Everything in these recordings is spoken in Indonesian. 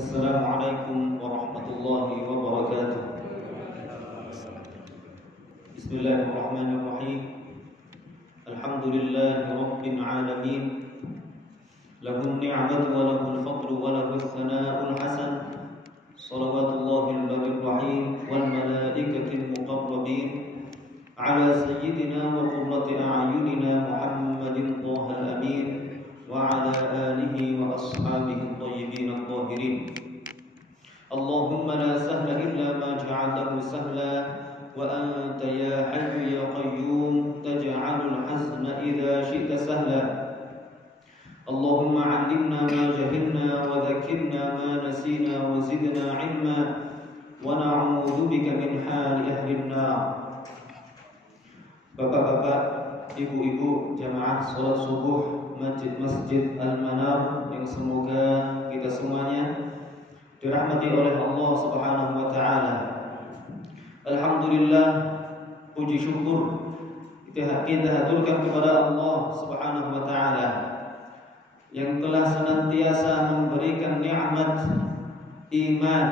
Assalamualaikum warahmatullahi wabarakatuh. Bismillahirrahmanirrahim. Alhamdulillahi rabbil alamin. Lahun ni'matu wa lahul fadlu wa lahul thana'ul hasan. Salawatullahil baril rahim wal malaikatil muqarrabin ala sayyidina wa qurrati a'yunina Muhammadin thahal amin wa ala alihi wa ashabihi thayyibin at-tahirin. Allahumma la sahla illa ma ja'altahu sahla wa anta ya hayyu ya qayyum taj'alul hazna idza syi'ta sahla. Allahumma 'allimna ma jahilna wa dhakkirna ma nasina wa zidna 'ilma wa na'udzu bika min hali ahli an-nar. Bapak-bapak, ibu-ibu, jamaah salat subuh Masjid Al-Manar yang semoga kita semuanya dirahmati oleh Allah Subhanahu wa taala. Alhamdulillah, puji syukur kita haturkan kepada Allah Subhanahu wa taala yang telah senantiasa memberikan nikmat iman,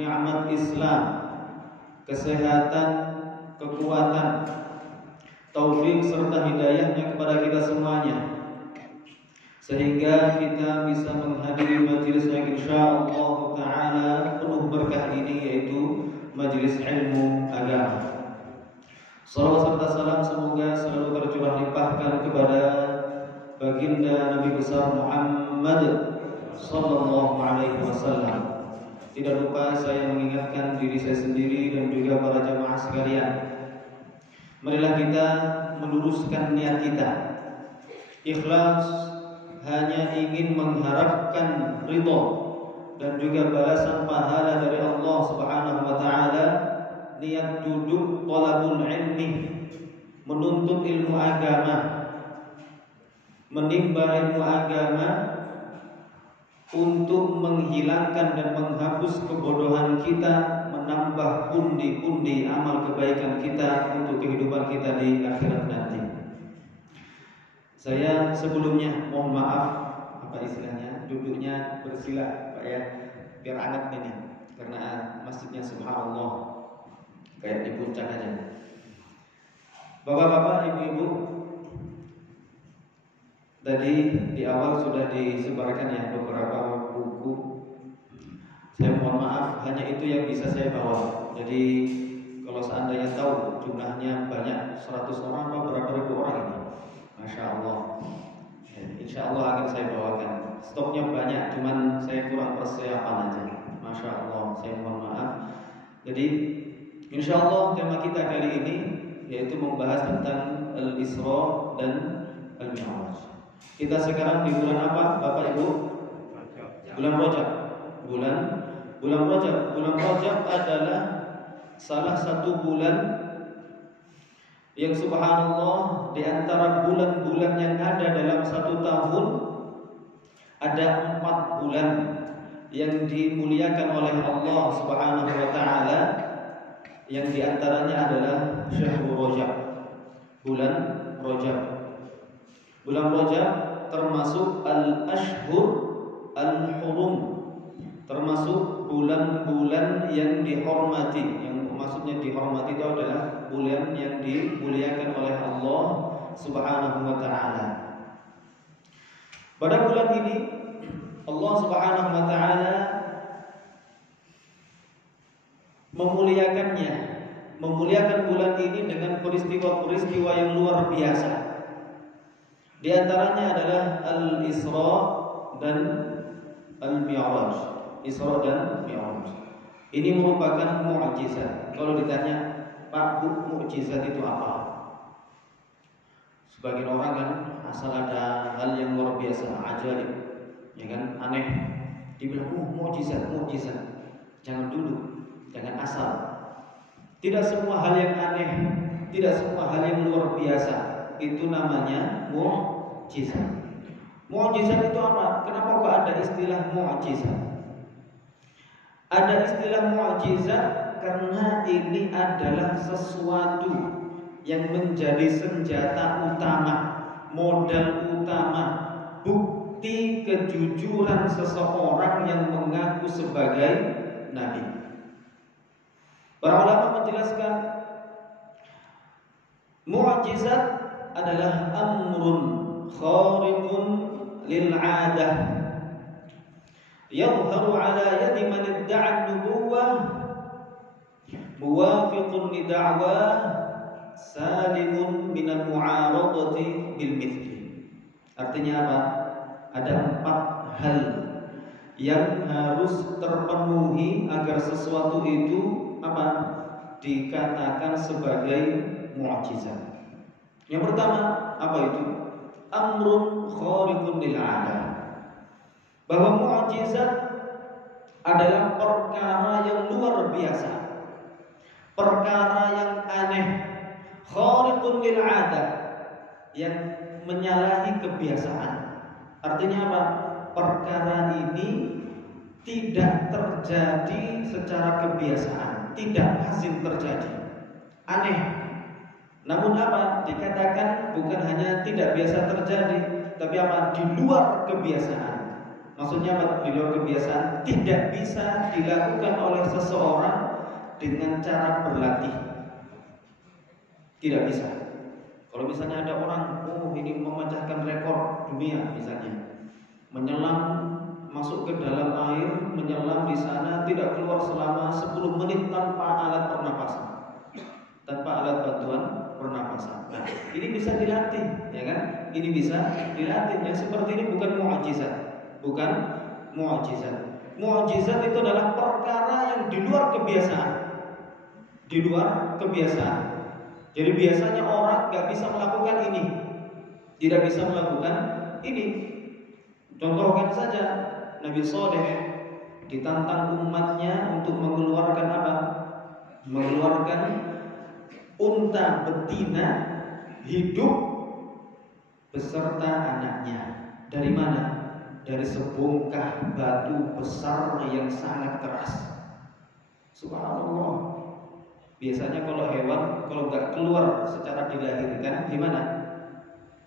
nikmat Islam, kesehatan, kekuatan, taufik serta hidayahnya kepada kita semuanya, sehingga kita bisa menghadiri majelis yang insyaallah taala penuh berkah ini, yaitu majelis ilmu agama. Salawat serta salam semoga selalu tercurah limpahkan kepada baginda Nabi besar Muhammad sallallahu alaihi wasallam. Tidak lupa saya mengingatkan diri saya sendiri dan juga para jamaah sekalian, marilah kita meluruskan niat kita. Ikhlas hanya ingin mengharapkan ridha dan juga balasan pahala dari Allah Subhanahu wa taala. Niat duduk talabul ilmi, menuntut ilmu agama, menimba ilmu agama untuk menghilangkan dan menghapus kebodohan kita, menambah pundi-pundi amal kebaikan kita untuk kehidupan kita di akhirat nanti. Saya sebelumnya mohon maaf, apa istilahnya, duduknya bersila Pak ya, biar anget ini, karena masjidnya subhanallah kayak di puncak aja. Bapak-bapak, ibu-ibu, tadi di awal sudah disebarkan ya beberapa buku. Saya mohon maaf, hanya itu yang bisa saya bawa. Jadi kalau seandainya tahu jumlahnya banyak, 100 orang atau berapa ribu orang ini, Masya Allah. Insya Allah akan saya bawakan. Stoknya banyak, cuman saya kurang persiapan aja. Masya Allah, saya mohon maaf. Jadi insya Allah tema kita kali ini yaitu membahas tentang Al-Isra dan Al-Mi'raj. Kita sekarang di bulan apa, Bapak Ibu? Bulan Rajab. Bulan Rajab. Bulan Rajab adalah salah satu bulan yang subhanallah di antara bulan-bulan yang ada dalam satu tahun ada 4 bulan yang dimuliakan oleh Allah Subhanahu wa taala, yang di antaranya adalah Syahrul Rajab, bulan Rajab. Bulan Rajab termasuk al-ashhur al-hurum, termasuk bulan-bulan yang dihormati. Yang maksudnya dihormati itu adalah bulan yang dimuliakan oleh Allah Subhanahu wa taala. Pada bulan ini Allah Subhanahu wa taala memuliakan bulan ini dengan peristiwa-peristiwa yang luar biasa. Di antaranya adalah Al-Isra dan Al-Mi'raj. Isra dan Mi'raj. Ini merupakan mukjizat. Kalau ditanya, Pak, mukjizat itu apa? Sebagian orang kan asal ada hal yang luar biasa, ajaib, ya kan, aneh, dibilang mukjizat. Jangan dulu, jangan asal. Tidak semua hal yang aneh, tidak semua hal yang luar biasa itu namanya mukjizat. Mukjizat itu apa? Kenapa kok ada istilah mukjizat? Ada istilah mukjizat karena ini adalah sesuatu yang menjadi senjata utama, modal utama, bukti kejujuran seseorang yang mengaku sebagai nabi. Para ulama menjelaskan mukjizat adalah amrun khariqun lil 'adah yadhharu 'ala yadi man idda'a an-nubuwwah muwafiqun li da'wah salimun min al-mu'aradati bil mithli. Artinya apa? Ada 4 hal yang harus terpenuhi agar sesuatu itu apa? Dikatakan sebagai mukjizat. Yang pertama, apa itu? Amrun khariqun lil 'adah. Bahwa mukjizat adalah perkara yang luar biasa, perkara yang aneh, khariqun lil 'adah, yang menyalahi kebiasaan. Artinya apa? Perkara ini tidak terjadi secara kebiasaan, tidak lazim terjadi, aneh. Namun apa? Dikatakan bukan hanya tidak biasa terjadi, tapi apa? Di luar kebiasaan. Maksudnya apa? Di luar kebiasaan, tidak bisa dilakukan oleh seseorang dengan cara berlatih. Tidak bisa. Kalau misalnya ada orang, ini memecahkan rekor dunia misalnya, menyelam masuk ke dalam air, menyelam di sana tidak keluar selama 10 menit tanpa alat pernapasan, tanpa alat bantuan pernapasan. Nah, ini bisa dilatih, ya kan? Ini bisa dilatih. Yang seperti ini bukan mukjizat, bukan mukjizat. Mukjizat itu adalah perkara yang di luar kebiasaan, di luar kebiasaan. Jadi biasanya orang nggak bisa melakukan ini, tidak bisa melakukan ini. Contohkan saja, Nabi Saleh ditantang umatnya untuk mengeluarkan apa? Mengeluarkan unta betina hidup beserta anaknya. Dari mana? Dari sebongkah batu besar yang sangat keras. Subhanallah. Biasanya kalau hewan, kalau nggak keluar secara dilahirkan, gimana?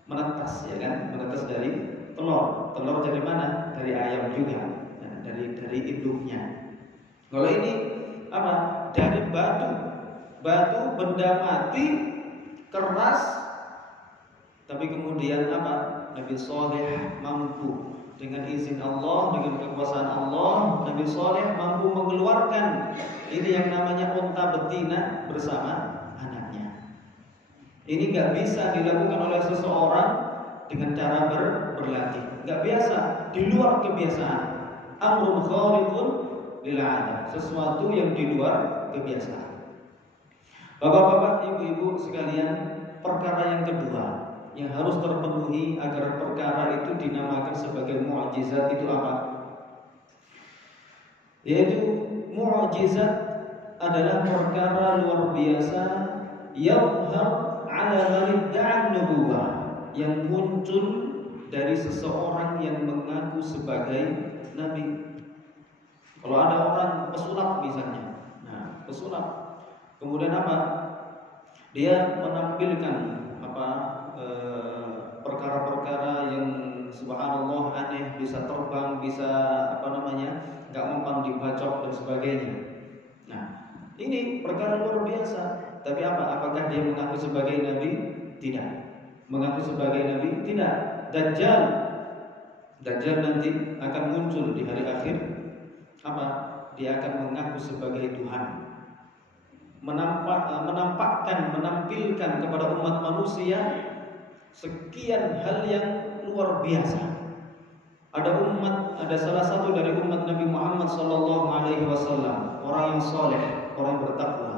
Menetas, ya kan? Menetas dari telur. Telur dari mana? Dari ayam juga. Nah, dari induknya. Kalau ini apa? Dari batu. Batu, benda mati, keras. Tapi kemudian apa? Nabi Saleh mampu dengan izin Allah, dengan kekuasaan Allah, Nabi Saleh mampu mengeluarkan ini yang namanya unta betina bersama anaknya. Ini gak bisa dilakukan oleh seseorang dengan cara berlatih. Gak biasa, di luar kebiasaan. Amrun khariqun lil 'adah, sesuatu yang di luar kebiasaan. Bapak-bapak, ibu-ibu sekalian, perkara yang kedua yang harus terpenuhi agar perkara itu dinamakan sebagai mukjizat itu apa? Yaitu mukjizat adalah perkara luar biasa yang 'ala man idda'a nubuwah, yang muncul dari seseorang yang mengaku sebagai nabi. Kalau ada orang pesulap misalnya, nah pesulap, kemudian apa? Dia menampilkan apa? Perkara-perkara yang subhanallah aneh, bisa terbang, bisa apa namanya, nggak mempan dibacok dan sebagainya. Nah, ini perkara luar biasa. Tapi apa? Apakah dia mengaku sebagai nabi? Tidak. Mengaku sebagai nabi? Tidak. Dajjal nanti akan muncul di hari akhir. Apa? Dia akan mengaku sebagai Tuhan. Menampilkan kepada umat manusia sekian hal yang luar biasa. Ada salah satu dari umat Nabi Muhammad SAW, orang yang soleh, orang yang bertakwa,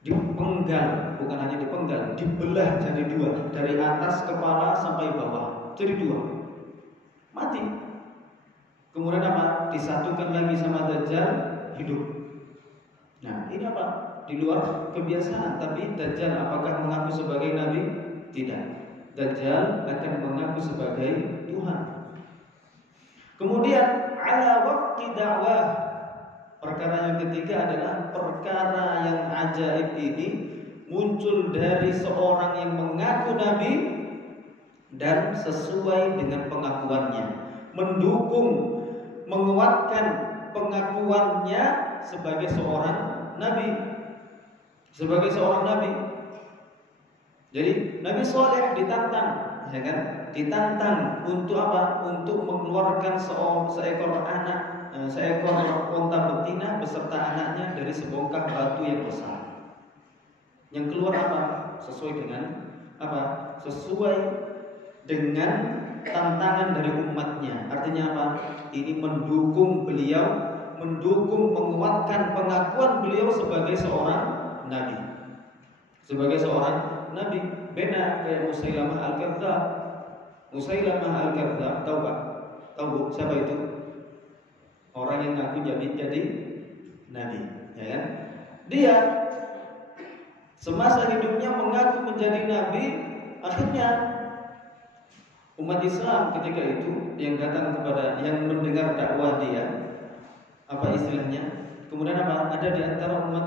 dipenggal, bukan hanya dipenggal, dibelah jadi dua, dari atas kepala sampai bawah, jadi dua, mati. Kemudian apa? Disatukan lagi sama Dajjal, hidup. Nah, ini apa? Di luar kebiasaan. Tapi Dajjal apakah mengaku sebagai nabi? Tidak. Dajjal akan mengaku sebagai Tuhan. Kemudian ala waqti dakwah, perkara yang ketiga adalah perkara yang ajaib ini muncul dari seorang yang mengaku nabi dan sesuai dengan pengakuannya, mendukung, menguatkan pengakuannya sebagai seorang nabi, Jadi Nabi Saleh ditantang, ya kan? Ditantang untuk apa? Untuk mengeluarkan seekor unta betina beserta anaknya dari sebongkah batu yang besar. Yang keluar apa? Sesuai dengan apa? Sesuai dengan tantangan dari umatnya. Artinya apa? Ini mendukung beliau, menguatkan pengakuan beliau sebagai seorang nabi. Beda kayak Musailamah Al-Kadzdzab. Musailamah Al-Kadzdzab, tahu Pak? Tahu siapa itu? Orang yang ngaku jadi nabi, ya kan? Dia semasa hidupnya mengaku menjadi nabi, akhirnya umat Islam ketika itu yang mendengar dakwah dia, apa istilahnya? Kemudian apa? Ada di antara umat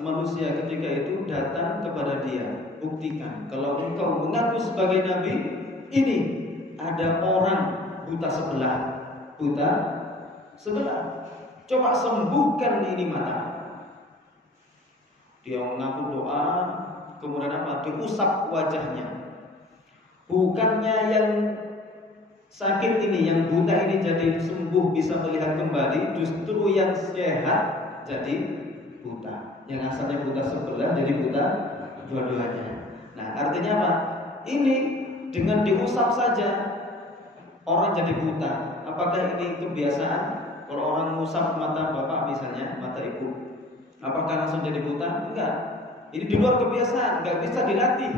manusia ketika itu datang kepada dia, buktikan kalau engkau mengaku sebagai nabi, ini ada orang buta sebelah. Coba sembuhkan ini mata. Dia mengaku doa, kemudian apa? Diusap wajahnya. Bukannya yang sakit ini, yang buta ini jadi sembuh, bisa melihat kembali, justru yang sehat jadi buta. Yang asalnya buta sebelah jadi buta dua-duanya. Nah, artinya apa? Ini dengan diusap saja orang jadi buta. Apakah ini kebiasaan? Kalau orang mengusap mata bapak misalnya, mata ibu, apakah langsung jadi buta? Enggak. Ini di luar kebiasaan, enggak bisa dilatih.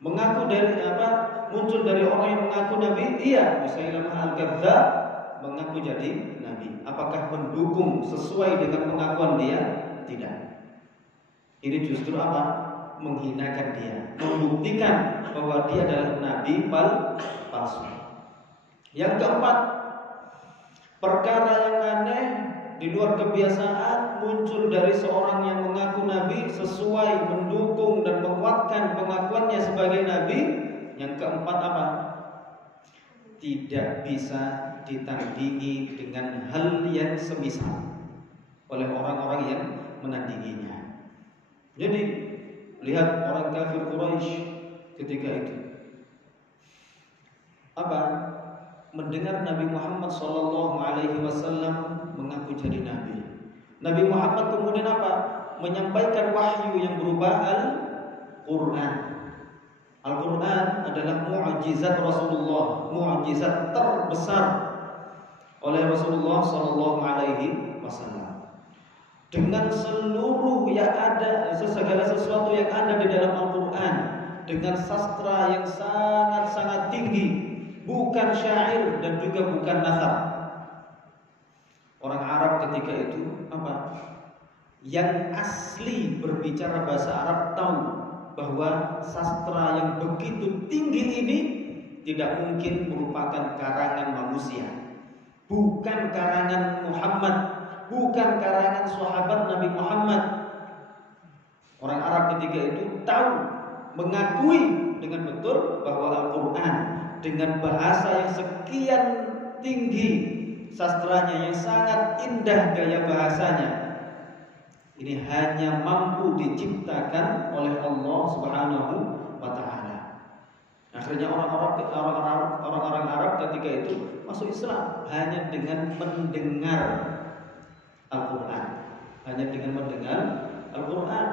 Mengaku dari apa? Muncul dari orang yang mengaku nabi, iya, Musailamah Al-Kadzdzab mengaku jadi nabi. Apakah mendukung sesuai dengan pengakuan dia? Tidak. Ini justru apa? Menghinakan dia, membuktikan bahwa dia adalah nabi palsu. Yang keempat, perkara yang aneh di luar kebiasaan muncul dari seorang yang mengaku nabi, sesuai mendukung dan menguatkan pengakuannya sebagai nabi. Yang keempat apa? Tidak bisa ditandingi dengan hal yang semisal oleh orang-orang yang menandinginya. Jadi lihat orang kafir Quraisy ketika itu apa? Mendengar Nabi Muhammad SAW mengaku jadi nabi. Nabi Muhammad kemudian apa? Menyampaikan wahyu yang berupa Al-Quran. Al-Quran adalah mu'jizat Rasulullah, mu'jizat terbesar oleh Rasulullah SAW. Dengan seluruh yang ada, segala sesuatu yang ada di dalam Al-Quran, dengan sastra yang sangat-sangat tinggi, bukan syair dan juga bukan nathar. Orang Arab ketika itu apa? Yang asli berbicara bahasa Arab tahu bahwa sastra yang begitu tinggi ini tidak mungkin merupakan karangan manusia, bukan karangan Muhammad, bukan karangan sahabat Nabi Muhammad. Orang Arab ketika itu tahu, mengakui dengan betul bahwa Al-Quran dengan bahasa yang sekian tinggi, sastranya yang sangat indah gaya bahasanya, ini hanya mampu diciptakan oleh Allah Subhanahu wa Ta'ala. Akhirnya orang-orang Arab ketika itu masuk Islam hanya dengan mendengar Al-Quran, Al-Quran.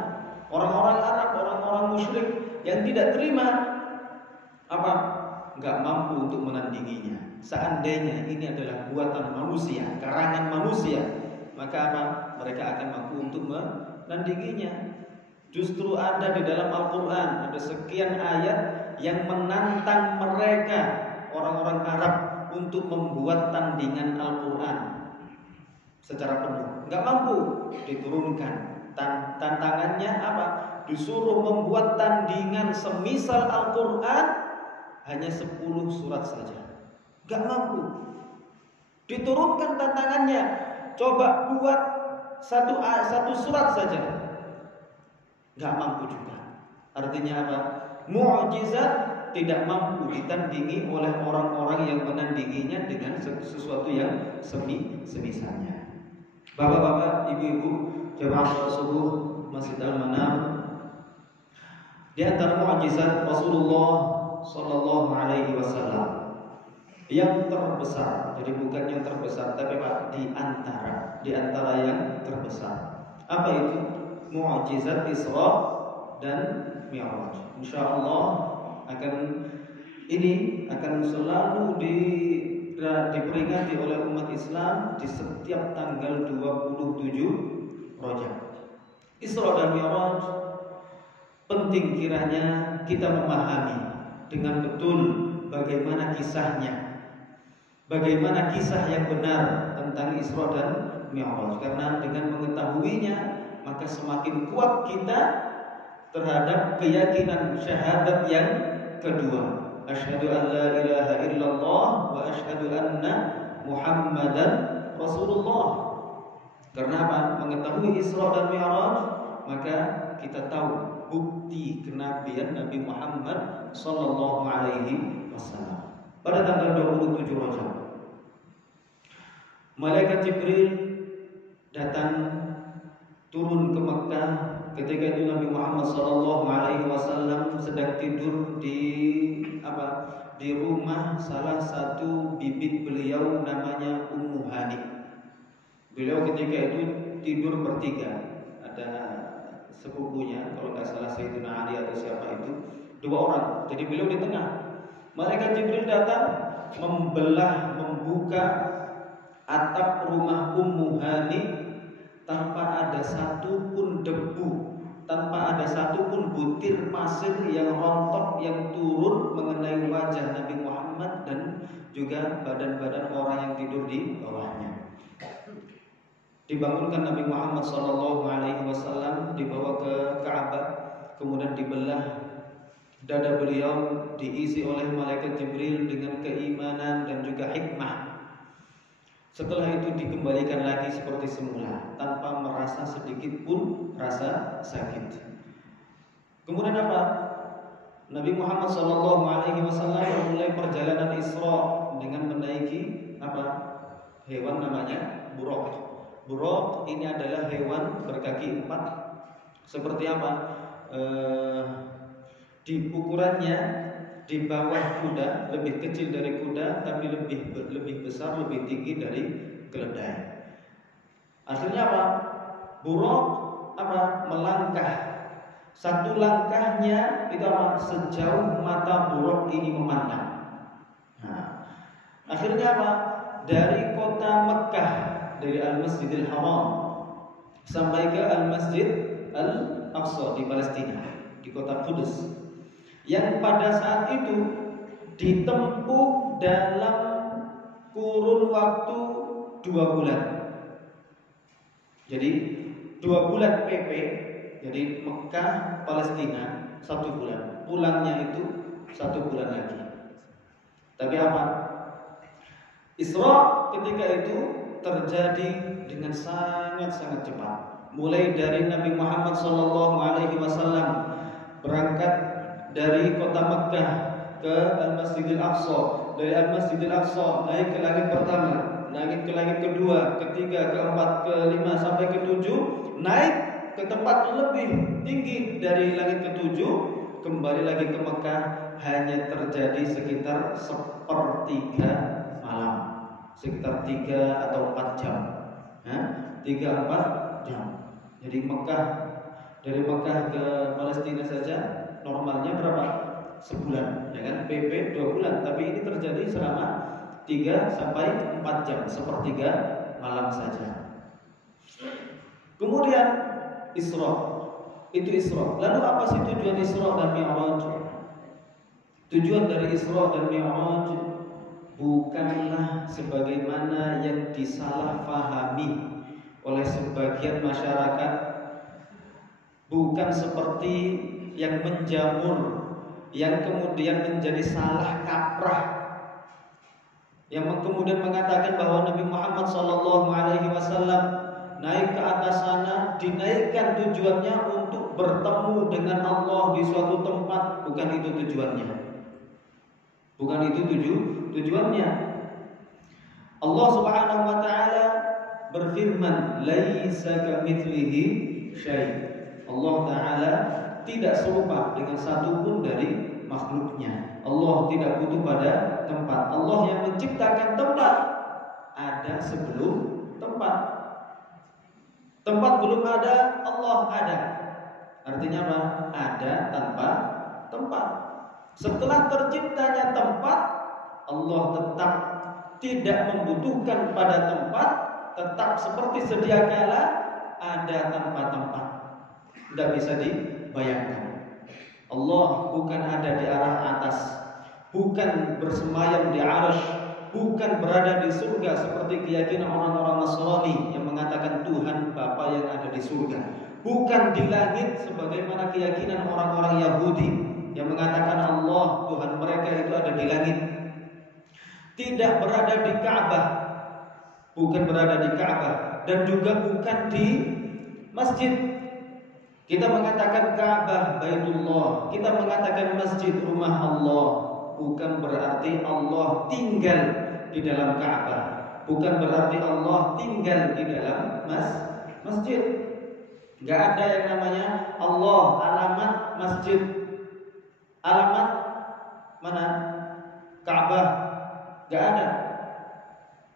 Orang-orang Arab, orang-orang musyrik yang tidak terima apa? Enggak mampu untuk menandinginya. Seandainya ini adalah buatan manusia, karangan manusia, maka apa? Mereka akan mampu untuk menandinginya. Justru ada di dalam Al-Quran ada sekian ayat yang menantang mereka, orang-orang Arab, untuk membuat tandingan Al-Quran secara penuh. Enggak mampu diturunkan. Tantangannya apa? Disuruh membuat tandingan semisal Al-Quran hanya 10 surat saja. Enggak mampu. Diturunkan tantangannya, coba buat satu surat saja, nggak mampu juga. Artinya apa? Mu'jizat tidak mampu ditandingi oleh orang-orang yang menandinginya dengan sesuatu yang semisalnya. Bapak-bapak, ibu-ibu, jemaah salat subuh Masjid Al-Manar, di antara mukjizat Rasulullah sallallahu alaihi wasallam yang terbesar, jadi bukan yang terbesar tapi Pak, di antara yang terbesar. Apa itu? Mukjizat Isra dan Mi'raj. Insyaallah ini akan selalu diperingati oleh umat Islam di setiap tanggal 27 Rajab. Isra dan Mi'raj penting kiranya kita memahami dengan betul bagaimana kisahnya, bagaimana kisah yang benar tentang Isra dan Mi'raj. Karena dengan mengetahuinya maka semakin kuat kita terhadap keyakinan syahadat yang kedua. Asyhadu an la ilaha illallah wa asyhadu anna Muhammadan Rasulullah. Karena apa? Mengetahui Isra dan Mi'raj, maka kita tahu bukti kenabian Nabi Muhammad sallallahu alaihi wasallam. Pada tanggal 27 Rajab, malaikat Jibril datang turun ke Mekah. Ketika itu Nabi Muhammad sallallahu alaihi wasallam sedang tidur di rumah salah satu bibit beliau namanya Ummu Hani. Beliau ketika itu tidur bertiga. Ada sepupunya, kalau nggak salah Sayyidina Ali atau siapa itu, 2 orang. Jadi beliau di tengah. Malaikat Jibril datang membuka atap rumah Ummu Hani tanpa ada satupun debu, tanpa ada satupun butir pasir yang rontok yang turun mengenai wajah Nabi Muhammad dan juga badan-badan orang yang tidur di bawahnya. Dibangunkan Nabi Muhammad SAW, dibawa ke Ka'bah, kemudian dibelah dada beliau, diisi oleh malaikat Jibril dengan keimanan dan juga hikmah. Setelah itu dikembalikan lagi seperti semula tanpa merasa sedikit pun rasa sakit. Kemudian apa? Nabi Muhammad SAW memulai perjalanan Isra dengan menaiki hewan namanya buraq. Buraq ini adalah hewan berkaki 4. Seperti apa? Di ukurannya di bawah kuda, lebih kecil dari kuda, tapi lebih besar, lebih tinggi dari keledai. Artinya apa? Buraq melangkah. Satu langkahnya itu sejauh mata buraq ini memandang. Nah, akhirnya apa? Dari kota Mekah, dari Al-Masjidil Haram sampai ke Al-Masjid Al-Aqsa di Palestina, di kota Kudus, yang pada saat itu ditempuh dalam kurun waktu 2 bulan. Jadi 2 bulan PP, jadi Mekah Palestina 1 bulan, pulangnya itu 1 bulan lagi. Tapi apa? Isra ketika itu terjadi dengan sangat-sangat cepat. Mulai dari Nabi Muhammad SAW berangkat dari kota Mekah ke Al-Masjidil Aqsa, dari Al-Masjidil Aqsa naik ke langit pertama, naik ke langit kedua, ketiga, keempat, kelima sampai ke-7, naik ke tempat lebih tinggi dari langit ke-7, kembali lagi ke Mekah, hanya terjadi sekitar 1/3 malam, sekitar 3 atau 4 jam. 3-4 jam. Jadi dari Mekah ke Palestina saja normalnya berapa? Sebulan, ya kan? PP 2 bulan, tapi ini terjadi selama 3-4 jam, 1/3 malam saja. Kemudian Isra, itu Isra. Lalu apa sih tujuan Isra dan Mi'raj? Tujuan dari Isra dan Mi'raj bukanlah sebagaimana yang disalahfahami oleh sebagian masyarakat, bukan seperti yang menjamur, yang kemudian menjadi salah kaprah, yang kemudian mengatakan bahwa Nabi Muhammad SAW naik ke atas sana, dinaikkan tujuannya untuk bertemu dengan Allah di suatu tempat. Bukan itu tujuannya. Bukan itu tujuannya. Allah Subhanahu wa taala berfirman, "Laisa kamitslihi syai'." Allah taala tidak serupa dengan satupun dari makhluknya. Allah tidak butuh pada tempat. Allah yang menciptakan tempat ada sebelum tempat. Tempat belum ada, Allah ada. Artinya apa? Ada tanpa tempat. Setelah terciptanya tempat, Allah tetap tidak membutuhkan pada tempat, tetap seperti sedia kala ada tanpa tempat. Tidak bisa dibayangkan. Allah bukan ada di arah atas, bukan bersemayam di arsy, bukan berada di surga seperti keyakinan orang-orang Nasrani yang mengatakan Tuhan Bapa yang ada di surga. Bukan di langit sebagaimana keyakinan orang-orang Yahudi yang mengatakan Allah Tuhan mereka itu ada di langit. Tidak berada di Ka'bah, bukan berada di Ka'bah, dan juga bukan di masjid. Kita mengatakan Ka'bah Baitullah, kita mengatakan masjid rumah Allah, bukan berarti Allah tinggal di dalam Ka'bah, bukan berarti Allah tinggal di dalam masjid. Gak ada yang namanya Allah alamat masjid, alamat mana Ka'bah, gak ada,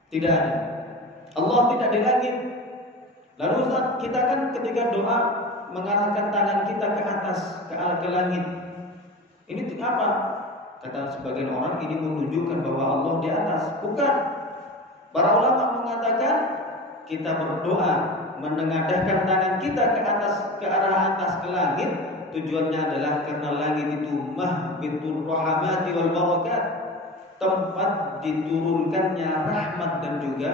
tidak ada. Allah tidak di langit. Lalu kita kan ketika doa mengarahkan tangan kita ke atas, ke langit. Ini apa? Kata sebagian orang ini menunjukkan bahwa Allah di atas. Bukan. Para ulama mengatakan kita berdoa menengadahkan tangan kita ke atas, ke arah atas, ke langit. Tujuannya adalah karena langit itu mahbitul rahmati wal barakat, tempat diturunkannya rahmat dan juga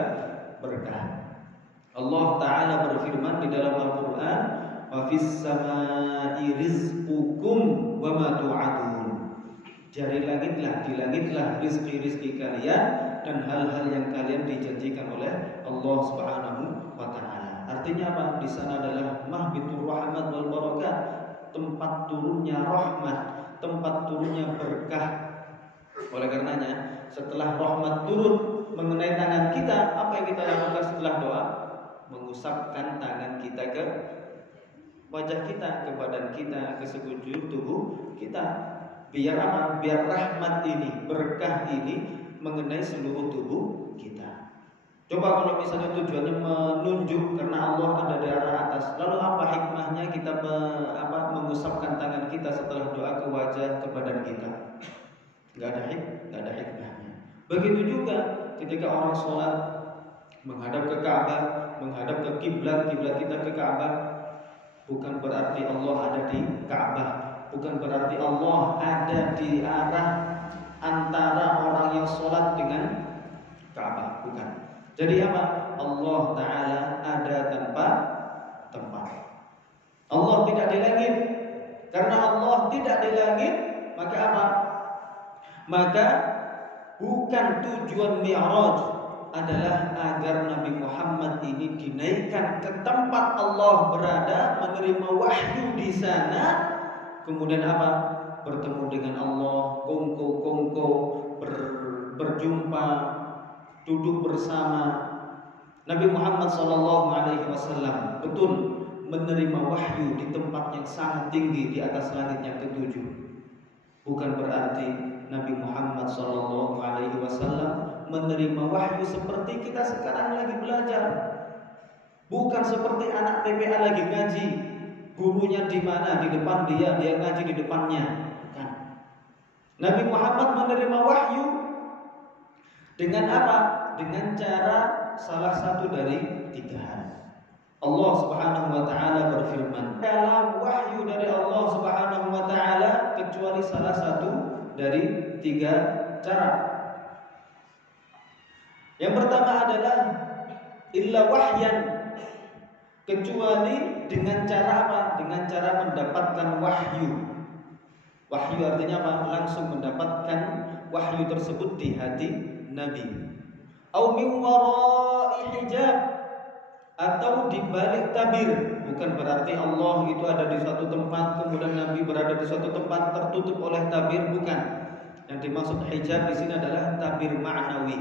berkah. Allah Ta'ala berfirman di dalam Al-Quran, "Wa fis samai rizqukum wa ma tu'adun." Di langitlah rizki-rizki kalian dan hal-hal yang kalian dijanjikan oleh Allah Subhanahu wa taala. Artinya apa? Di sana adalah mahbitur rahmat wal barakat, tempat turunnya rahmat, tempat turunnya berkah. Oleh karenanya, setelah rahmat turun mengenai tangan kita, apa yang kita lakukan setelah doa? Mengusapkan tangan kita ke wajah kita, ke badan kita, ke sekujur tubuh kita. Biar apa? Biar rahmat ini, berkah ini mengenai seluruh tubuh kita. Coba kalau misalnya tujuannya menunjuk karena Allah ada di arah atas, lalu apa hikmahnya kita mengusapkan tangan kita setelah doa ke wajah, ke badan kita? Gak ada hikmahnya. Begitu juga ketika orang sholat menghadap ke Ka'bah, menghadap ke kiblat kita ke Ka'bah, bukan berarti Allah ada di Ka'bah, bukan berarti Allah ada di arah antara orang yang sholat dengan Ka'bah, bukan. Jadi apa? Allah Ta'ala ada tanpa tempat. Allah tidak di langit. Karena Allah tidak di langit, maka apa? Maka bukan tujuan Mi'raj adalah agar Nabi Muhammad ini dinaikkan ke tempat Allah berada, menerima wahyu di sana, kemudian apa? Bertemu dengan Allah, kongko berjumpa, duduk bersama. Nabi Muhammad SAW betul menerima wahyu di tempat yang sangat tinggi di atas langit yang ketujuh. Bukan berarti Nabi Muhammad SAW menerima wahyu seperti kita sekarang lagi belajar. Bukan seperti anak TPA lagi ngaji, gurunya di mana, di depan dia ngaji di depannya. Bukan. Nabi Muhammad menerima wahyu dengan apa? Dengan cara salah satu dari 3 hal. Allah Subhanahu wa taala berfirman, dalam wahyu dari Allah Subhanahu wa taala kecuali salah satu dari 3 cara. Yang pertama adalah illa wahyan, kecuali dengan cara apa? Dengan cara mendapatkan wahyu. Wahyu artinya apa? Langsung mendapatkan wahyu tersebut di hati Nabi. Au min wara'i hijab, atau di balik tabir. Bukan berarti Allah itu ada di suatu tempat, kemudian Nabi berada di suatu tempat tertutup oleh tabir, bukan. Yang dimaksud hijab di sini adalah tabir ma'nawi,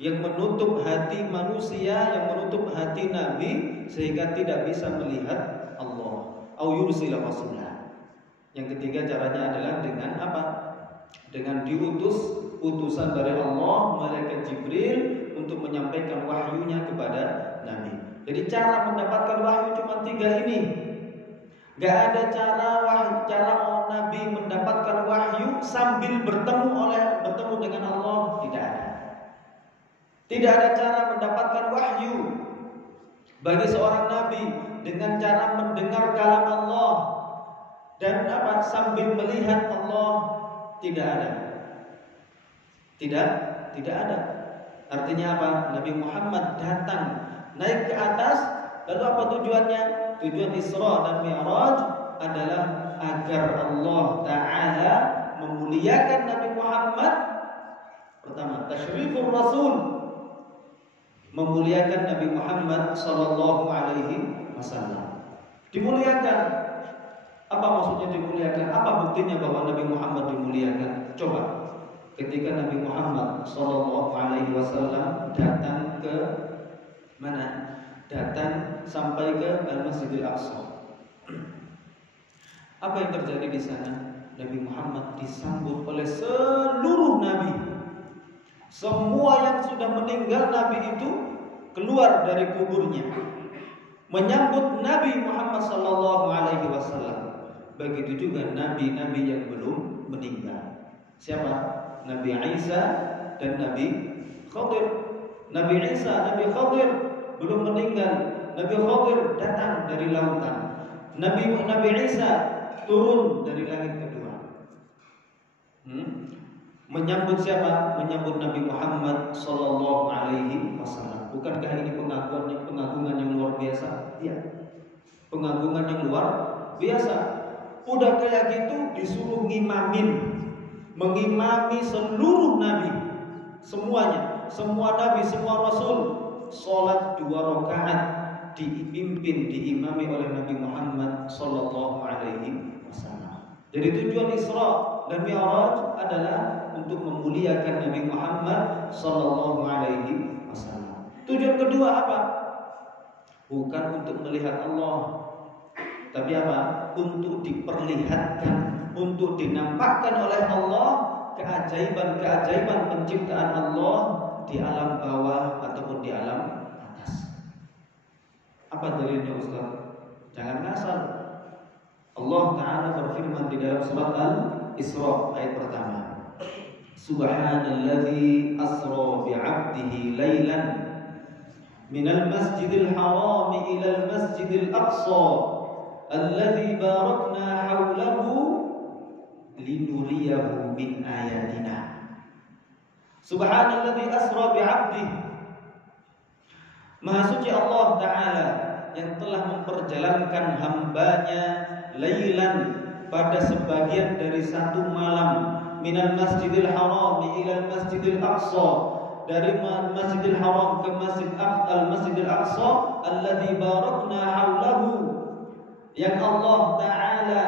yang menutup hati manusia, yang menutup hati Nabi sehingga tidak bisa melihat Allah. Au yursila rasulah. Yang ketiga caranya adalah dengan apa? Dengan diutus utusan dari Allah, malaikat Jibril, untuk menyampaikan wahyunya kepada Nabi. Jadi cara mendapatkan wahyu cuma 3 ini. Gak ada cara Nabi mendapatkan wahyu sambil bertemu dengan Allah, tidak ada. Tidak ada cara mendapatkan wahyu bagi seorang nabi dengan cara mendengar kalam Allah dan sambil melihat Allah, tidak ada. Tidak ada. Artinya apa? Nabi Muhammad datang naik ke atas, lalu apa tujuannya? Tujuan Isra dan Mi'raj adalah agar Allah Ta'ala memuliakan Nabi Muhammad. Pertama, tasyrifur Rasul, memuliakan Nabi Muhammad sallallahu alaihi wasallam. Dimuliakan. Apa maksudnya dimuliakan? Apa buktinya bahwa Nabi Muhammad dimuliakan? Coba. Ketika Nabi Muhammad sallallahu alaihi wasallam datang ke mana? Datang sampai ke Al-Masjidil Aqsa. Apa yang terjadi di sana? Nabi Muhammad disambut oleh seluruh nabi. Semua yang sudah meninggal nabi itu keluar dari kuburnya menyambut Nabi Muhammad sallallahu alaihi wasallam. Begitu juga nabi-nabi yang belum meninggal. Siapa? Nabi Isa dan Nabi Khadir. Nabi Isa, Nabi Khadir belum meninggal. Nabi Khadir datang dari lautan. Nabi Isa turun dari langit kedua. Menyambut siapa? Menyambut Nabi Muhammad sallallahu alaihi wasallam. Bukankah ini pengagungan yang luar biasa? Iya. Pengagungan yang luar biasa. Udah kayak gitu disuruh mengimami seluruh nabi, semuanya, semua nabi, semua rasul, salat 2 rakaat diimami oleh Nabi Muhammad sallallahu alaihi wasallam. Jadi tujuan Isra dan Mi'raj adalah untuk memuliakan Nabi Muhammad sallallahu alaihi wasallam. Tujuan kedua apa? Bukan untuk melihat Allah, tapi apa? Untuk diperlihatkan, untuk dinampakkan oleh Allah keajaiban-keajaiban penciptaan Allah di alam bawah ataupun di alam atas. Apa dalilnya Ustaz? Jangan ngasal. Allah Ta'ala berfirman di dalam surat Al-Isra ayat pertama. Subhanalladzi asra bi'abdihi laylan minal masjidil haram ilal masjidil aqsa alladzi barakna hawlahu linuriyahu min ayatina. Subhanalladzi asra bi'abdihi, Maha suci Allah Ta'ala yang telah memperjalankan hambanya laylan, pada sebagian dari satu malam, minal masjidil haram ilal masjidil aqsa, dari masjidil haram ke masjidil aqsa alladzi barakna haulahu, yang Allah Ta'ala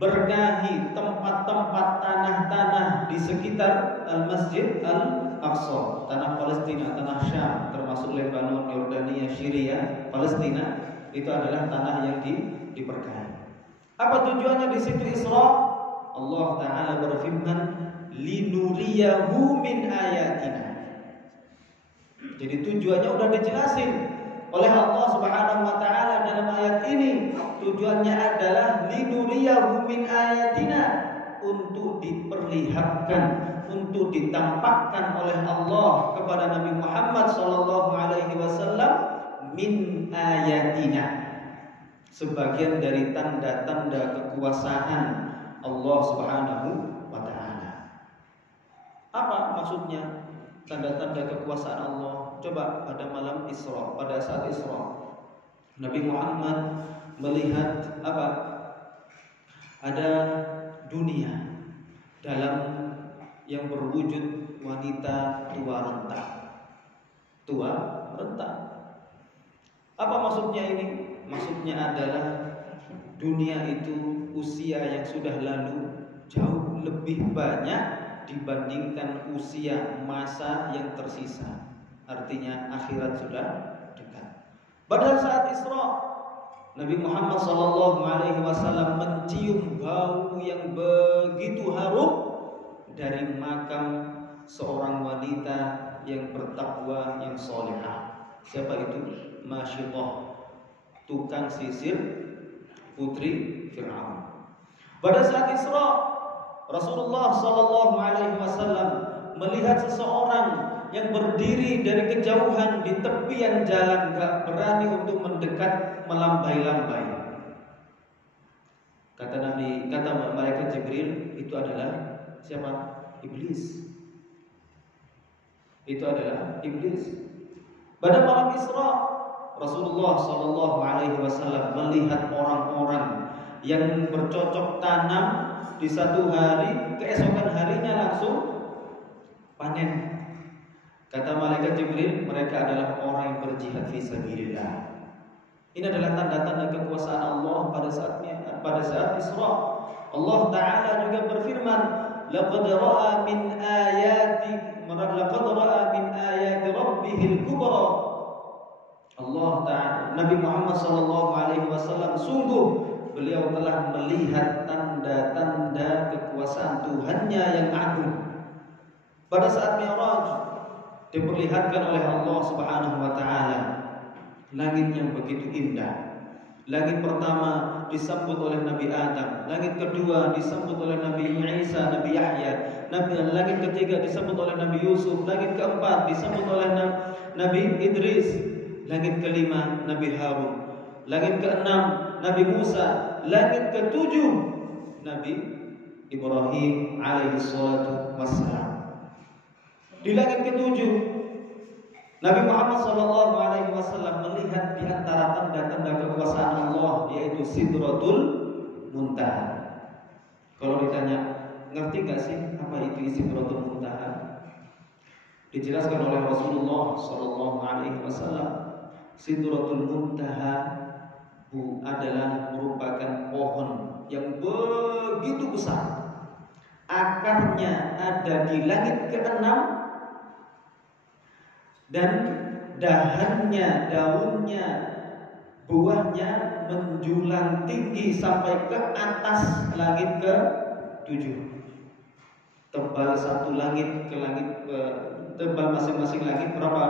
berkahi tempat-tempat tanah-tanah di sekitar al-Masjid Al-Aqsa, tanah Palestina, tanah Syam, termasuk Lebanon, Yordania, Syria, Palestina, itu adalah tanah yang diberkahi. Apa tujuannya di situ Isra? Allah Ta'ala berfirman, linuriyahu min ayatina. Jadi tujuannya udah dijelasin oleh Allah Subhanahu wa Ta'ala dalam ayat ini. Tujuannya adalah linuriyahu min ayatina, untuk diperlihatkan, untuk ditampakkan oleh Allah kepada Nabi Muhammad sallallahu alaihi wasallam min ayatina, sebagian dari tanda-tanda kekuasaan Allah Subhanahu wa Ta'ala. Apa maksudnya tanda-tanda kekuasaan Allah? Coba pada malam Isra, pada saat Isra, Nabi Muhammad melihat apa? Ada dunia dalam yang berwujud wanita tua renta. Apa maksudnya ini? Maksudnya adalah dunia itu usia yang sudah lalu jauh. tahun lebih banyak dibandingkan usia masa yang tersisa. Artinya akhirat sudah dekat. Pada saat Isra, Nabi Muhammad SAW mencium bau yang begitu harum dari makam seorang wanita yang bertakwa, yang solehah. Siapa itu? Masyidah, tukang sisir putri Fir'aun. Pada saat Isra, Rasulullah SAW melihat seseorang yang berdiri dari kejauhan di tepian jalan, gak berani untuk mendekat, melambai-lambai. Kata malaikat Jibril, itu adalah siapa? Iblis. Itu adalah iblis. Pada malam Isra, Rasulullah SAW melihat orang-orang yang bercocok tanam di satu hari, keesokan harinya langsung panen. Kata malaikat Jibril, mereka adalah orang yang berjihad fi sabilillah. Ini adalah tanda-tanda kekuasaan Allah pada saat Isra. Allah Ta'ala juga berfirman, laqad ra'a min ayati rabbihil kubra. Allah Ta'ala, Nabi Muhammad SAW, sungguh beliau telah melihat tanda-tanda kekuasaan Tuhannya yang agung. Pada saat Mi'raj diperlihatkan oleh Allah Subhanahu wa Ta'ala langit yang begitu indah. Langit pertama disambut oleh Nabi Adam, langit kedua disambut oleh Nabi Isa, Nabi Yahya, langit ketiga disambut oleh Nabi Yusuf, langit keempat disambut oleh Nabi Idris, langit kelima Nabi Harun, langit keenam Nabi Musa, langit ketujuh Nabi Ibrahim alaihi salatu wassalam. Di langit ketujuh, Nabi Muhammad SAW melihat di antara tanda-tanda kekuasaan Allah, yaitu Sidratul Muntaha. Kalau ditanya, ngerti gak sih apa itu Sidratul Muntaha? Dijelaskan oleh Rasulullah SAW, Sidratul Muntaha adalah merupakan pohon yang begitu besar. Akarnya ada di langit keenam, dan dahannya, daunnya, buahnya menjulang tinggi sampai ke atas langit ke-7. Tebal satu langit ke langit, tebal masing-masing langit berapa?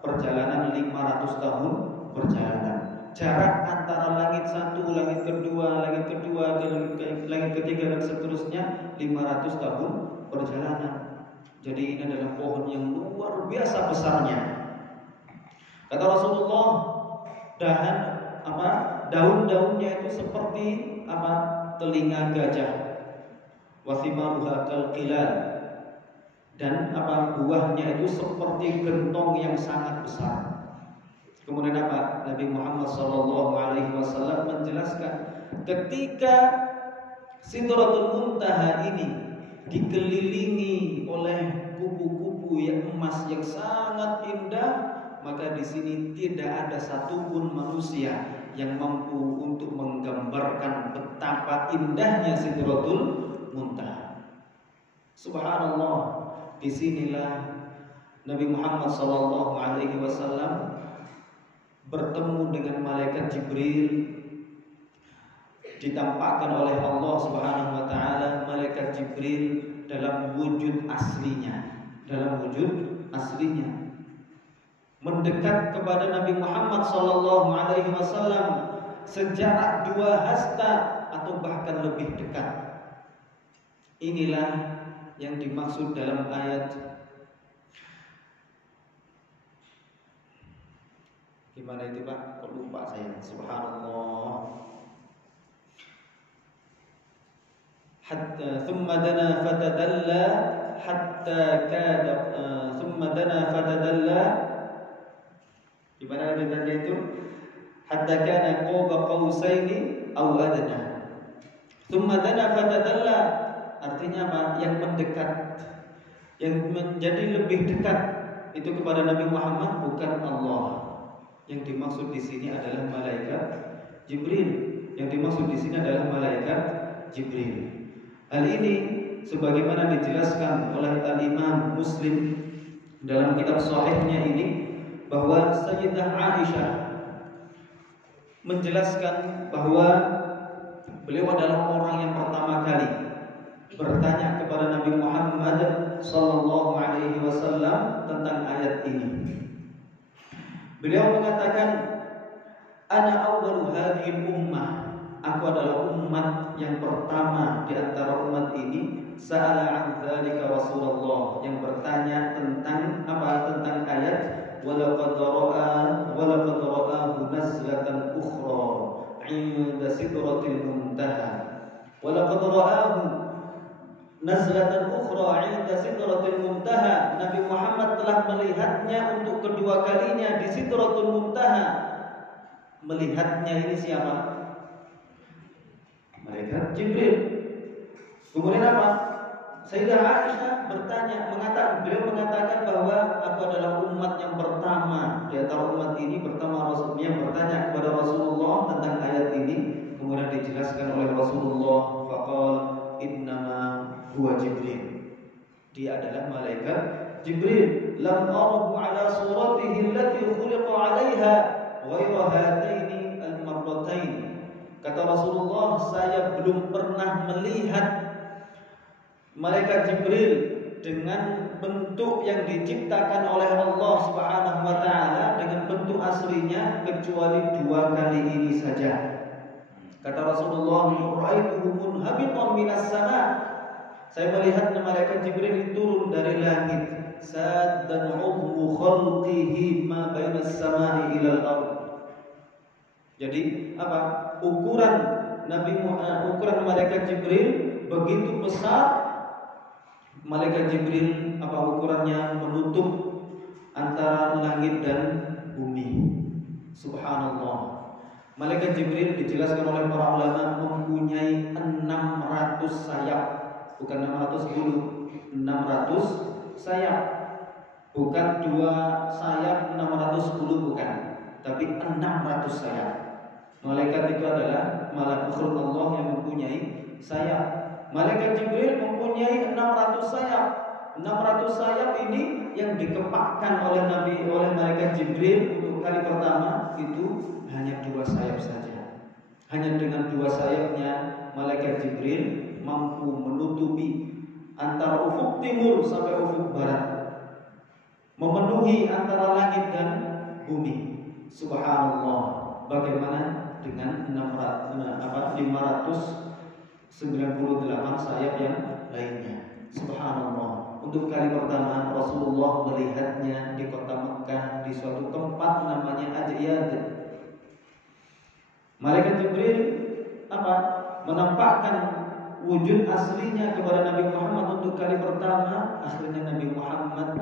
Perjalanan 500 tahun perjalanan. Jarak antara langit satu, langit kedua, langit ketiga dan seterusnya 500 tahun perjalanan. Jadi ini adalah pohon yang luar biasa besarnya. Kata Rasulullah, daun-daunnya itu seperti telinga gajah. Wasimaruha kalqilal. Dan buahnya itu seperti gentong yang sangat besar. Kemudian Nabi Muhammad SAW menjelaskan, ketika Sidratul Muntaha ini dikelilingi oleh kupu-kupu yang emas yang sangat indah, maka di sini tidak ada satupun manusia yang mampu untuk menggambarkan betapa indahnya Sidratul Muntaha. Subhanallah, disinilah Nabi Muhammad SAW bertemu dengan malaikat Jibril. Ditampakkan oleh Allah Subhanahu wa Ta'ala malaikat Jibril dalam wujud aslinya, mendekat kepada Nabi Muhammad SAW sejarak 2 hasta atau bahkan lebih dekat. Inilah yang dimaksud dalam ayat, gimana itu Pak? Kok lupa saya? Subhanallah. Hatta thumma dana fatadalla hatta kada thumma dana fatadalla. Gimana adanya itu? Hatta kana qaba qausaini aw adna. Thumma dana fatadalla artinya apa? Yang mendekat, yang menjadi lebih dekat itu kepada Nabi Muhammad, bukan Allah. Yang dimaksud di sini adalah malaikat Jibril. Yang dimaksud di sini adalah malaikat Jibril. Hal ini sebagaimana dijelaskan oleh Al-Imam Muslim dalam kitab sahihnya ini, bahwa Sayyidah Aisyah menjelaskan bahwa beliau adalah orang yang pertama kali bertanya kepada Nabi Muhammad sallallahu alaihi wasallam tentang ayat ini. Beliau mengatakan, "Ana awwalu hadhihi ummah." Aku adalah umat yang pertama di antara umat ini. Sa'ala an dzalika Rasulullah, yang bertanya tentang apa? Tentang ayat walaqad ra'ahu nazlatan ukhra 'inda sidratil muntaha. Walaqad ra'ahu nazlatan ukhra 'inda sidratil muntaha. Nabi Muhammad telah melihatnya untuk kedua kalinya di Sidratul Muntaha. Melihatnya ini siapa? Malaikat Jibril. Kemudian apa? Sayyidah Aisyah beliau mengatakan bahwa aku adalah umat yang pertama di antara umat ini, pertama Rasulnya bertanya kepada Rasulullah tentang ayat ini. Kemudian dijelaskan oleh Rasulullah, faqala innama huwa Jibril. Dia adalah malaikat Jibril. Lam arahu ala suratihi allati khuliqa 'alaiha ghayra hataini al-marratain. Kata Rasulullah, saya belum pernah melihat malaikat Jibril dengan bentuk yang diciptakan oleh Allah Subhanahu wa taala, dengan bentuk aslinya, kecuali dua kali ini saja. Kata Rasulullah, "Ra'aituhu munhabitan minas sama." Saya melihat malaikat Jibril turun dari langit. Saddan 'udhu khalqihi ma bainas samai ilal ardh. Jadi apa? Ukuran malaikat Jibril begitu besar. Malaikat Jibril apa ukurannya? Menutup antara langit dan bumi. Subhanallah. Malaikat Jibril dijelaskan oleh para ulama mempunyai 600 sayap. Bukan 600 bulu, 600 sayap. Bukan 2 sayap 600 bulu, bukan, tapi 600 sayap. Malaikat itu adalah makhluk Allah yang mempunyai sayap. Malaikat Jibril mempunyai 600 sayap. 600 sayap ini yang dikepakkan oleh malaikat Jibril untuk kali pertama itu hanya 2 sayap saja. Hanya dengan 2 sayapnya malaikat Jibril mampu menutupi antara ufuk timur sampai ufuk barat, memenuhi antara langit dan bumi. Subhanallah. Bagaimana dengan 598 sayap yang lainnya? Subhanallah. Untuk kali pertama Rasulullah melihatnya di kota Mekah, di suatu tempat namanya Ajiyad. Malaikat Jibril menampakkan wujud aslinya kepada Nabi Muhammad untuk kali pertama. Akhirnya Nabi Muhammad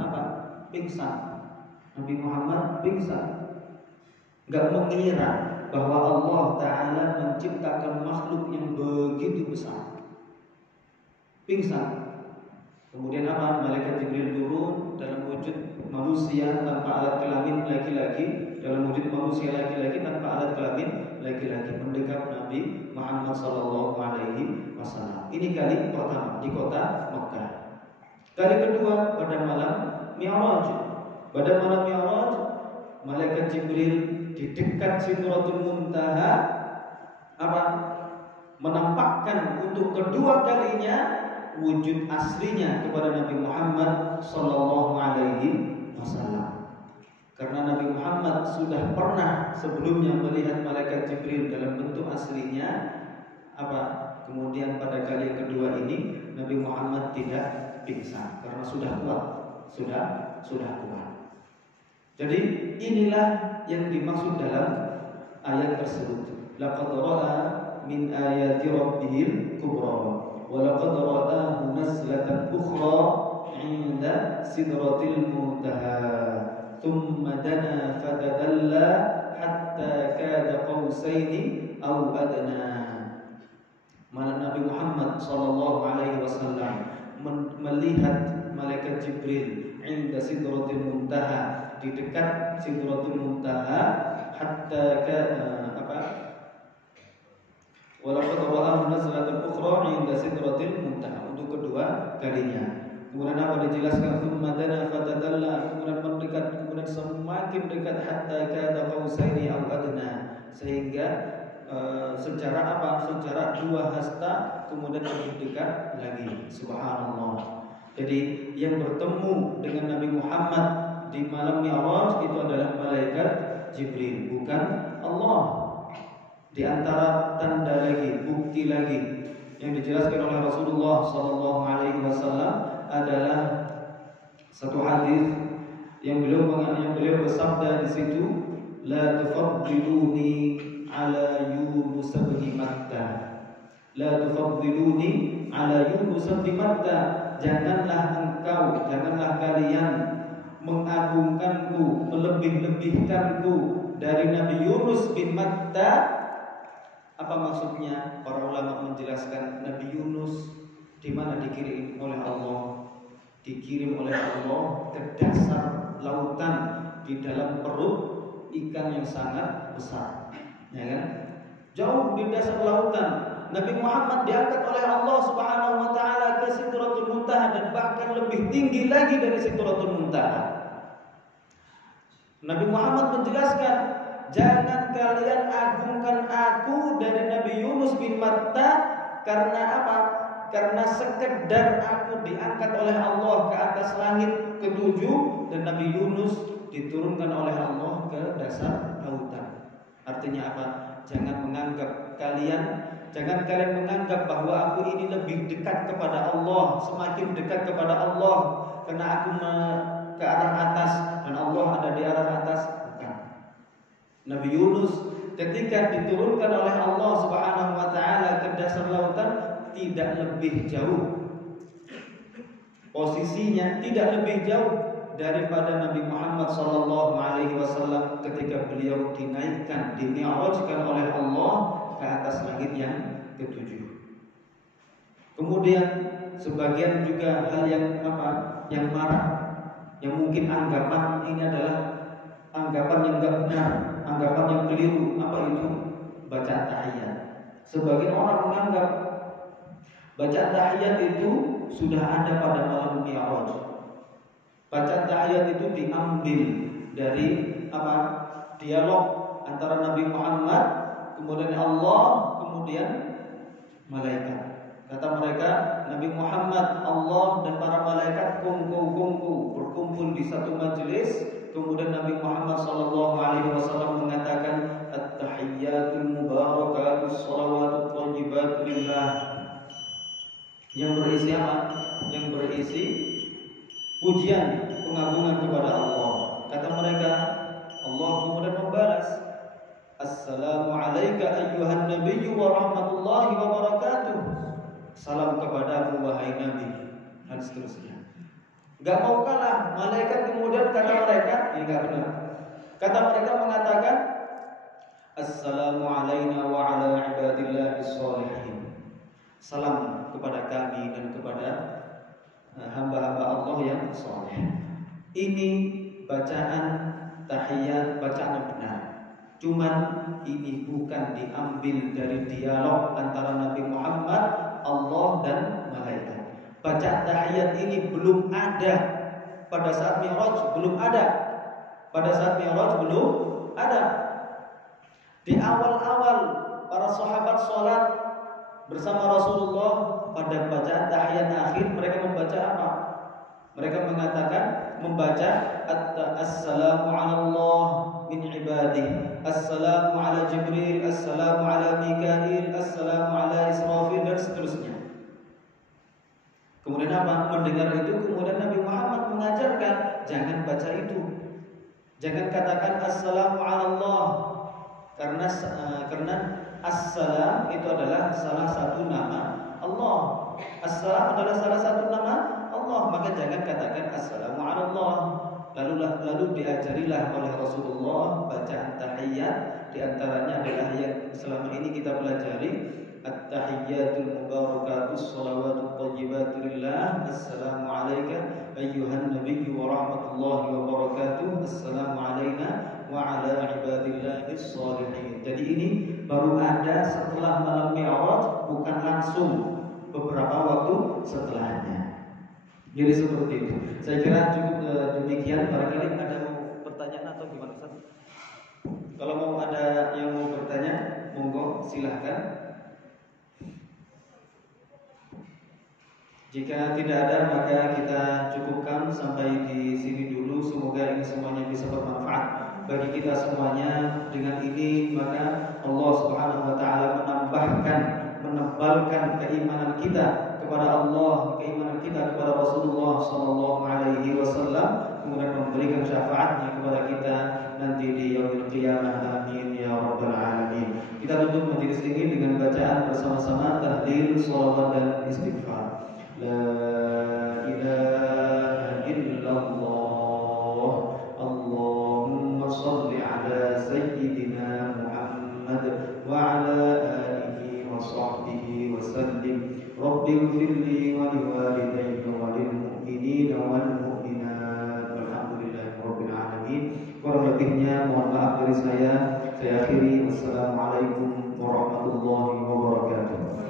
pingsan. Nabi Muhammad pingsan. Gak mengira bahwa Allah Ta'ala menciptakan makhluk yang begitu besar. Pingsan. Kemudian malaikat Jibril turun dalam wujud manusia tanpa alat kelamin laki-laki, dalam wujud manusia laki-laki tanpa alat kelamin laki-laki, mendekat Nabi Muhammad SAW. Ini kali pertama di kota Mekah. Kali kedua pada malam Mi'raj. Pada malam Mi'raj, malaikat Jibril di dekat Sidratul Muntaha menampakkan untuk kedua kalinya wujud aslinya kepada Nabi Muhammad sallallahu alaihi wasallam. Karena Nabi Muhammad sudah pernah sebelumnya melihat malaikat Jibril dalam bentuk aslinya, kemudian pada kali yang kedua ini Nabi Muhammad tidak pingsan karena sudah kuat, sudah kuat. Jadi inilah yang dimaksud dalam ayat tersebut. Laqad ra'a min ayati rabbihil kubra wa laqad ra'ahu nazlatan ukhra 'inda sidratil muntaha thumma dana fatadalla hatta kada qausaini aw adna. Nabi Muhammad sallallahu alaihi wasallam melihat malaikat Jibril 'inda sidratil muntaha, di dekat Sidratul Muntaha, hatta walaqad ra'ahu nazlatan ukhra 'inda Sidratil Muntaha. Untuk kedua kalinya. Kemudian apa dijelaskan? Tsumma dana fatadalla, kemudian mendekat, kemudian semakin dekat hatta kada qausaini aw adna, sehingga secara apa? Secara dua hasta kemudian lebih dekat lagi. Subhanallah. Jadi yang bertemu dengan Nabi Muhammad di malam Mi'raj itu adalah malaikat Jibril, bukan Allah. Di antara tanda lagi, bukti lagi yang dijelaskan oleh Rasulullah SAW adalah satu hadis yang beliau bersabda di situ, la tufaddiluni ala Yunus bin Matta, la tufaddiluni ala Yunus bin Matta, janganlah kalian mengagungkanku, melebih-lebihkanku dari Nabi Yunus bin Matta. Apa maksudnya? Para ulama menjelaskan Nabi Yunus di mana dikirim oleh Allah, dikirim oleh Allah ke dasar lautan di dalam perut ikan yang sangat besar, ya kan? Jauh di dasar lautan. Nabi Muhammad diangkat oleh Allah Subhanahu wa taala ke Sidratul Muntaha dan bahkan lebih tinggi lagi dari Sidratul Muntaha. Nabi Muhammad menjelaskan, jangan kalian agungkan aku dari Nabi Yunus bin Matta. Karena apa? Karena sekedar aku diangkat oleh Allah ke atas langit ketujuh dan Nabi Yunus diturunkan oleh Allah ke dasar lautan. Artinya apa? Jangan kalian menganggap bahwa aku ini lebih dekat kepada Allah, semakin dekat kepada Allah karena aku ke arah atas dan Allah ada di arah atas. Bukan. Nabi Yunus ketika diturunkan oleh Allah Subhanahu wa taala ke dasar lautan tidak lebih jauh posisinya, tidak lebih jauh daripada Nabi Muhammad SAW ketika beliau dinaikkan, dimi'rajkan oleh Allah ke atas langit yang ketujuh. Kemudian sebagian juga hal yang marah, yang mungkin anggapan ini adalah anggapan yang enggak benar, anggapan yang keliru. Apa itu? Bacaan tahiyat. Sebagian orang menganggap bacaan tahiyat itu sudah ada pada malam Mi'raj. Bacaan tahiyat itu diambil dari apa? Dialog antara Nabi Muhammad, kemudian Allah, kemudian malaikat. Kata mereka, Nabi Muhammad, Allah dan para malaikat kumpul berkumpul di satu majelis. Kemudian Nabi Muhammad SAW mengatakan, at-tahiyyatul mubarakatus shalawatut thayyibat lillah. Yang berisi apa? Yang berisi pujian, pengagungan kepada Allah. Kata mereka, Allah kemudian membalas, assalamu alayka ayyuhan nabiyyu wa rahmatullahi wa barakatuh. Salam kepadamu wahai Nabi, dan seterusnya. Gak mau kalah, malaikat kemudian kata mereka, ini gak benar. Kata mereka mengatakan, assalamu alayna wa ala ibadillahis shalihin. Salam kepada kami dan kepada hamba-hamba Allah yang saleh. Ini bacaan tahiyat, bacaan yang benar. Cuman ini bukan diambil dari dialog antara Nabi Muhammad, Allah dan malaikat. Bacaan tahiyat ini belum ada pada saat Mi'raj, belum ada. Pada saat Mi'raj belum ada. Di awal-awal para sahabat sholat bersama Rasulullah, pada bacaan tahiyat akhir mereka membaca apa? Mereka mengatakan membaca assalamu ala Allah min ibadih, assalamu ala Jibril, assalamu ala Mikail, assalamu ala Israfil dan seterusnya. Kemudian apa? Mendengar itu kemudian Nabi Muhammad mengajarkan jangan baca itu. Jangan katakan assalamu ala Allah karena assalam itu adalah salah satu nama Allah. Assalam adalah salah satu nama Allah, maka jangan katakan assalamu ala Allah. Lalu diajarilah oleh Rasulullah bacaan tahiyat, di antaranya adalah yang selama ini kita pelajari, at-tahiyyatul mubarakatus shalawatut thayyibat lillah, assalamu alayka ayyuhan nabiyyu wa rahmatullahi wa barakatuh, assalamu alayna wa ala ibadillahis shalihin. Jadi ini baru ada setelah malam Mi'raj, bukan langsung beberapa waktu setelahnya. Jadi seperti itu. Saya kira cukup demikian. Barangkali ada mau pertanyaan atau gimana Ustaz? Kalau mau ada yang mau bertanya, monggo silahkan. Jika tidak ada, maka kita cukupkan sampai di sini dulu. Semoga ini semuanya bisa bermanfaat bagi kita semuanya. Dengan ini maka Allah Subhanahu wa taala menebalkan keimanan kita kepada Allah, keimanan kita kepada Rasulullah sallallahu alaihi wasallam, kemudian memberikan syafaatnya kepada kita nanti di yaumil qiyamah. Amin ya rabbal alamin. Kita tutup majelis ini dengan bacaan bersama-sama tahlil, shalawat dan istighfar. La ilaha illallah. Allahumma salli ala sayyidina Muhammad wa ala alihi wa sahbihi wa sallim. Rabbil firli wa liwalidayya wa lil mu'minina wal mu'minat. Alhamdulillahi rabbil alamin. Kurang lebihnya mohon maaf dari saya akhiri. Wassalamualaikum warahmatullahi wabarakatuh.